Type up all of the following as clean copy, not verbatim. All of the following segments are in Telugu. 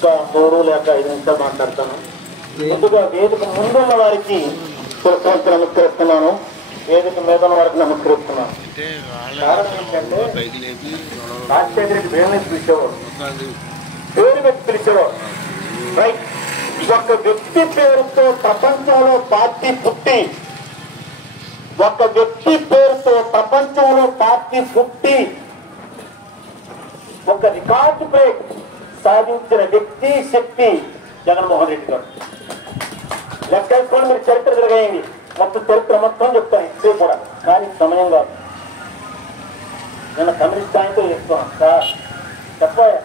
ఇంకా 3 లేక 5 నిమిషాలు మాట్లాడతాను. ముందుగా వేదిక ముందున్న వారికి నమస్కరిస్తున్నాను, వేదిక మీద ఉన్న వారికి నమస్కరిస్తున్నాను. కారణం ఏంటంటే రాజశేఖర రెడ్డి వేణుని పిలిచేవాడు, పేరు పెట్టి పిలిచేవాడు. రైట్, ఒక వ్యక్తి పేరుతో ప్రపంచంలో పార్టీ పుట్టి, ఒక వ్యక్తి పేరుతో ప్రపంచంలో పార్టీ పుట్టి ఒక రికార్డు బ్రేక్ సాధించిన వ్యక్తి శక్తి జగన్మోహన్ రెడ్డి గారు. లెక్కేసుకొని మీరు చరిత్ర తిరగేయండి, మొత్తం చరిత్ర మొత్తం చెప్తాను ఇదే కూడా, కానీ సమయం కాదు. నిన్న కమ్యూనిస్ట్ ఆయనతో చెప్తున్నాను సార్, చెప్పాలి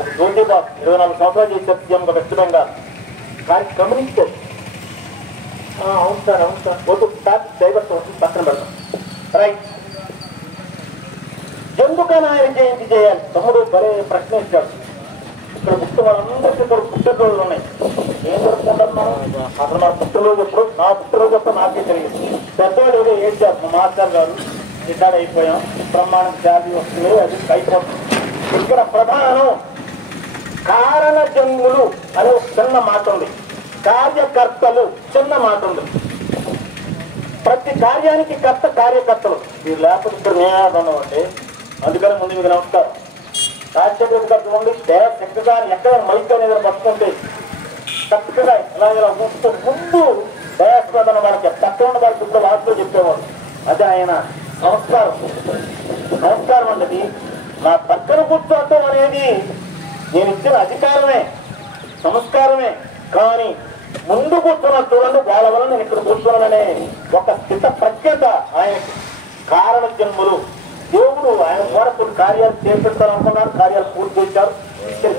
ఒక జ్యోతి బాబు 24 సంవత్సరాలు చేసే సీఎంగా వెస్ట్ బెంగాల్, కానీ కమ్యూనిస్ట్. అవును సార్ వద్దు సార్, దైవత్వం పక్కన పెడతాం. రైట్, ఎందుకని ఆయన జయంతి చేయాలి? తమ్ముడు భలే ప్రశ్న ఇచ్చాడు. ఇక్కడ పుట్టిన వాళ్ళందరికీ ఇక్కడ పుట్టినరోజులు ఉన్నాయి. ఏం జరుపుకుంటున్నాం అసలు? నా పుట్టినరోజు ఎప్పుడు? నా పుట్టినరోజు ఎప్పుడు నాకే తెలియదు. పెద్దవాళ్ళు ఏదో ఏం చేస్తాం, మాస్టర్ గారు రిటైర్ అయిపోయాం, బ్రహ్మాండం శాలరీ వస్తుంది, అది అయిపోతుంది. ఇక్కడ ప్రధానం కారణ జన్ములు అనే ఒక చిన్న మాట ఉంది, కార్యకర్తలు చిన్న మాట ఉంది. ప్రతి కార్యానికి కర్త కార్యకర్తలు. మీరు లేకపోతే ఇక్కడ నేనే అంటే అందుకని ముందు మీకు నమస్కారం. రాజశేఖర గారు చూడండి, చక్కగా ఎక్కడ మైక్ అనేది పట్టుకుంటే చక్కగా ఇలా ముందు దయాస్పదన వాళ్ళకి పక్కన ఉన్న వాళ్ళకి ఇప్పుడు వాటిలో చెప్పేవాడు. అదే ఆయన సంస్కారం. సంస్కారం అన్నది నా పక్కన కూర్చోవటం అనేది నేను ఇచ్చిన అధికారమే, సంస్కారమే. కానీ ముందు కూర్చున్న చూడండి, వాళ్ళ వల్ల నేను ఇక్కడ కూర్చున్నాననే ఒక స్థిత ప్రజ్ఞత ఆయనకి. కారణ జన్ములు దేవుడు ఆయన ద్వారా కొన్ని కార్యాలు చేపడతారనుకున్నారు, కార్యాలు పూర్తి చేశారు. ఇక్కడ